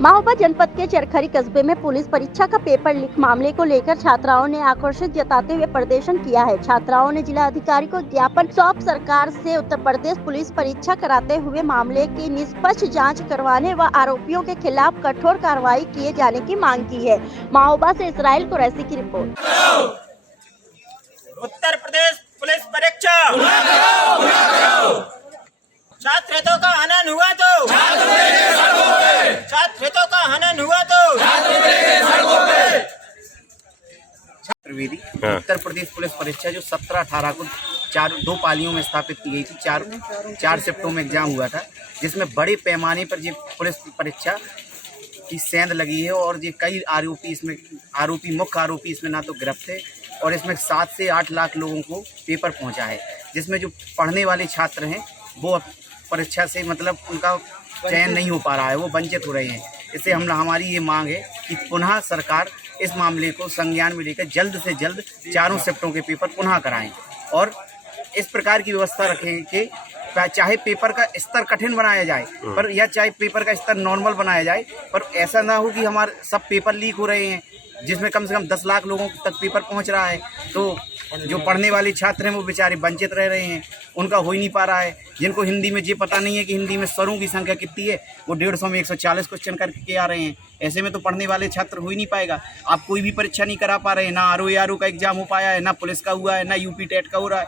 महोबा जनपद के चरखरी कस्बे में पुलिस परीक्षा का पेपर लीक मामले को लेकर छात्राओं ने आक्रोशित जताते हुए प्रदर्शन किया है। छात्राओं ने जिला अधिकारी को ज्ञापन सौंप सरकार से उत्तर प्रदेश पुलिस परीक्षा कराते हुए मामले की निष्पक्ष जांच करवाने व आरोपियों के खिलाफ कठोर कार्रवाई किए जाने की मांग की है। महोबा से इसराइल कुरैशी की रिपोर्ट। उत्तर प्रदेश पुलिस परीक्षा छात्र हितों का हनन हुआ तो छात्र हितों का हनन हुआ तो छात्रवेदी उत्तर प्रदेश पुलिस परीक्षा जो 17-18 को दो पालियों में स्थापित की गई थी। चार शिफ्टों में एग्जाम हुआ था, जिसमें बड़े पैमाने पर ये पुलिस परीक्षा की सेंध लगी है और ये कई मुख्य आरोपी इसमें ना तो गिरफ्त है और इसमें 7 से 8 लाख लोगों को पेपर पहुंचा है, जिसमें जो पढ़ने वाले छात्र हैं वो परीक्षा से मतलब उनका चयन नहीं हो पा रहा है, वो वंचित हो रहे हैं। इससे हमारी ये मांग है कि पुनः सरकार इस मामले को संज्ञान में लेकर जल्द से जल्द चारों शिफ्टों के पेपर पुनः कराएं और इस प्रकार की व्यवस्था रखें कि चाहे पेपर का स्तर कठिन बनाया जाए पर या चाहे पेपर का स्तर नॉर्मल बनाया जाए, पर ऐसा ना हो कि हमारे सब पेपर लीक हो रहे हैं जिसमें कम से कम 10 लाख लोगों तक पेपर पहुंच रहा है। तो जो पढ़ने वाले छात्र हैं वो बेचारे वंचित रह रहे हैं, उनका हो ही नहीं पा रहा है। जिनको हिंदी में ये पता नहीं है कि हिंदी में स्वरों की संख्या कितनी है, वो 150 में 140 क्वेश्चन करके आ रहे हैं। ऐसे में तो पढ़ने वाले छात्र हो ही नहीं पाएगा। आप कोई भी परीक्षा नहीं करा पा रहे हैं, ना RO का एग्जाम हो पाया है, ना पुलिस का हुआ है, ना UP टेट का हो रहा है।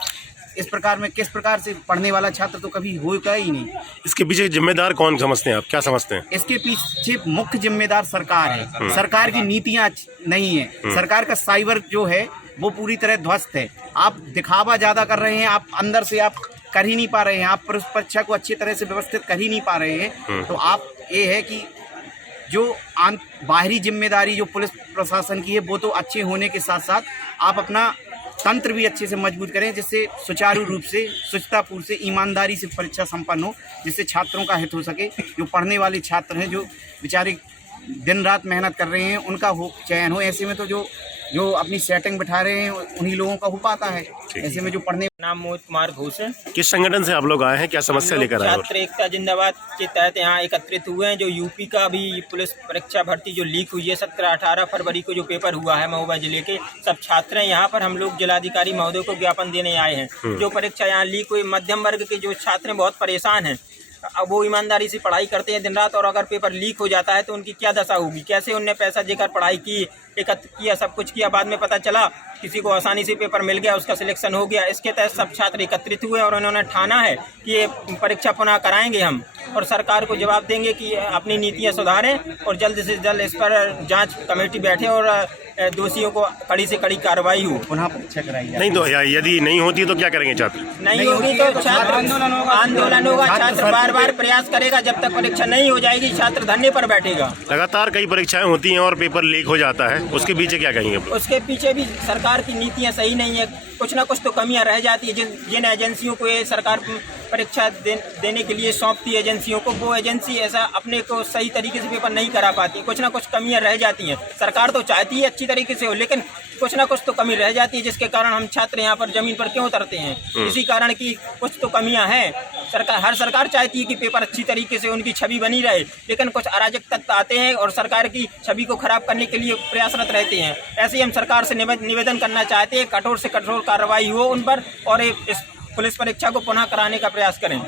इस प्रकार में किस प्रकार से पढ़ने वाला छात्र तो कभी होगा ही नहीं। इसके पीछे जिम्मेदार कौन समझते हैं आप, क्या समझते हैं? इसके पीछे मुख्य जिम्मेदार सरकार है। सरकार की नीतियां नहीं है। सरकार का साइबर जो है वो पूरी तरह ध्वस्त है। आप दिखावा ज्यादा कर रहे हैं, आप अंदर से आप कर ही नहीं पा रहे हैं, आप परीक्षा को अच्छी तरह से व्यवस्थित कर ही नहीं पा रहे हैं। तो आप ये है कि जो बाहरी जिम्मेदारी जो पुलिस प्रशासन की है वो तो अच्छे होने के साथ साथ आप अपना तंत्र भी अच्छे से मजबूत करें, जिससे सुचारू रूप से स्वच्छतापूर्व से ईमानदारी से परीक्षा संपन्न हो, जिससे छात्रों का हित हो सके। जो पढ़ने वाले छात्र हैं जो बेचारे दिन रात मेहनत कर रहे हैं उनका हो चयन हो। ऐसे में तो जो अपनी सेटिंग बिठा रहे हैं उन्हीं लोगों का हो पाता है। ऐसे में जो पढ़ने नाम मोहित कुमार घोष है। किस संगठन से आप लोग आए हैं, क्या समस्या लेकर आए हैं? छात्र एकता जिंदाबाद के तहत यहाँ एकत्रित हुए हैं। जो UP का भी पुलिस परीक्षा भर्ती जो लीक हुई है 17-18 फरवरी को जो पेपर हुआ है महोबा जिले के सब छात्र हैं। यहाँ पर हम लोग जिलाधिकारी महोदय को ज्ञापन देने आए हैं। जो परीक्षा यहाँ लीक हुई, मध्यम वर्ग के जो छात्र हैं बहुत परेशान हैं। अब वो ईमानदारी से पढ़ाई करते हैं दिन रात, और अगर पेपर लीक हो जाता है तो उनकी क्या दशा होगी। कैसे उनने पैसा देकर पढ़ाई की, एकत्र किया, सब कुछ किया, बाद में पता चला किसी को आसानी से पेपर मिल गया, उसका सिलेक्शन हो गया। इसके तहत सब छात्र एकत्रित हुए और उन्होंने ठाना है कि ये परीक्षा पुनः कराएंगे हम, और सरकार को जवाब देंगे कि अपनी नीतियाँ सुधारें और जल्द से जल्द इस पर जांच कमेटी बैठे और दोषियों को कड़ी से कड़ी कार्रवाई हो, पुनः परीक्षा कराई जाए। नहीं तो यदि नहीं होती तो क्या करेंगे छात्र? नहीं होगी तो छात्र आंदोलन होगा। छात्र बार बार प्रयास करेगा, जब तक परीक्षा नहीं हो जाएगी छात्र धरने पर बैठेगा। लगातार कई परीक्षाएं होती हैं और पेपर लीक हो जाता है, उसके पीछे क्या कहेंगे? उसके पीछे भी सरकार की नीतियां सही नहीं है, कुछ ना कुछ तो कमियां रह जाती है। जिन एजेंसियों को ये सरकार परीक्षा देने के लिए सौंपती है एजेंसियों को, वो एजेंसी ऐसा अपने को सही तरीके से पेपर नहीं करा पाती। कुछ ना कुछ कमियां रह जाती हैं। सरकार तो चाहती है अच्छी तरीके से हो, लेकिन कुछ ना कुछ तो कमी रह जाती है, जिसके कारण हम छात्र यहाँ पर जमीन पर क्यों उतरते हैं। इसी कारण की कुछ तो कमियां हैं। हर सरकार चाहती है कि पेपर अच्छी तरीके से उनकी छवि बनी रहे, लेकिन कुछ अराजक तत्व आते हैं और सरकार की छवि को खराब करने के लिए प्रयासरत रहते हैं। ऐसे ही हम सरकार से निवेदन करना चाहते हैं, कठोर से कठोर कार्रवाई हो उन पर और इस पुलिस परीक्षा को पुनः कराने का प्रयास करें।